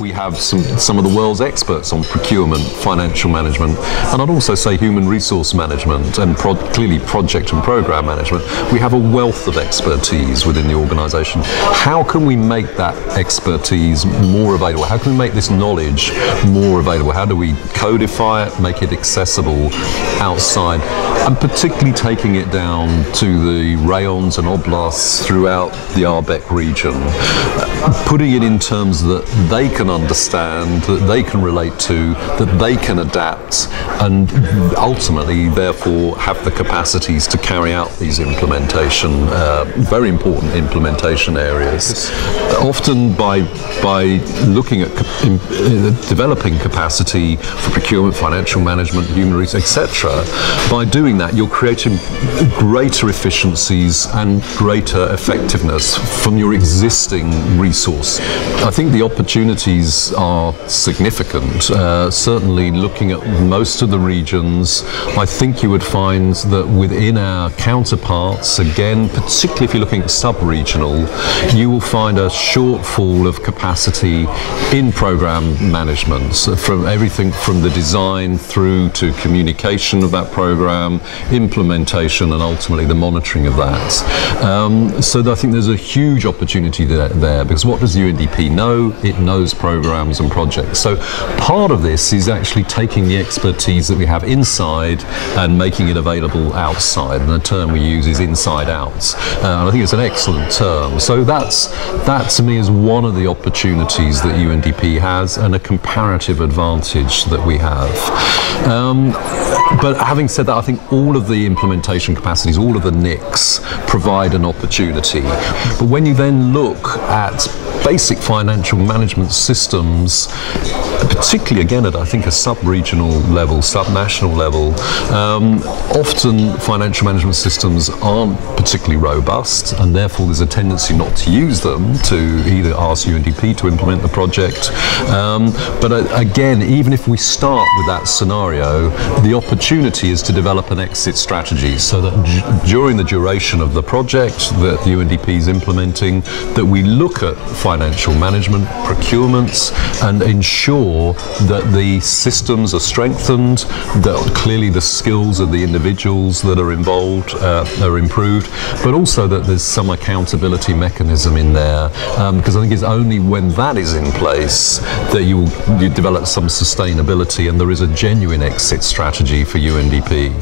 we have some of the world's experts on procurement, financial management, and I'd also say human resource management and clearly project and program management. We have a wealth of expertise within the organisation. How can we make that expertise more available? How can we make this knowledge more available? How do we codify it, make it accessible outside, and particularly taking it down to the rayons and oblasts throughout the Arbeck region, putting it in terms that they can understand, that they can relate to, that they can adapt, and ultimately therefore have the capacities to carry out these implementation, very important implementation areas. Often by looking at developing capacity for procurement, financial management, human resources, etc., by doing that you're creating greater efficiencies and greater effectiveness from your existing resource. I think the opportunities are significant. Certainly looking at most of the regions, I think you would find that within our counterparts, again, particularly if you're looking at sub-regional, you will find a shortfall of capacity in program management, so from everything from the design through to communication of that program, implementation, and ultimately the monitoring of that. So I think there's a huge opportunity there, because what does UNDP know? It knows programs and projects. So part of this is actually taking the expertise that we have inside and making it available outside, and the term we use is inside out. And I think it's an excellent term. So that to me is one of the opportunities that UNDP has, and a comparative advantage that we have. But having said that, I think all of the implementation capacities, all of the NICs provide an opportunity. But when you then look at basic financial management systems, particularly again at I think a sub-regional level, sub-national level, often financial management systems aren't particularly robust, and therefore there's a tendency not to use them, to either ask UNDP to implement the project. But again, even if we start with that scenario, the opportunity is to develop an exit strategy, so that during the duration of the project that the UNDP is implementing, that we look at financial management, procurements, and ensure that the systems are strengthened, that clearly the skills of the individuals that are involved are improved, but also that there's some accountability mechanism in there, because I think it's only when that is in place that you develop some sustainability and there is a genuine exit strategy for UNDP.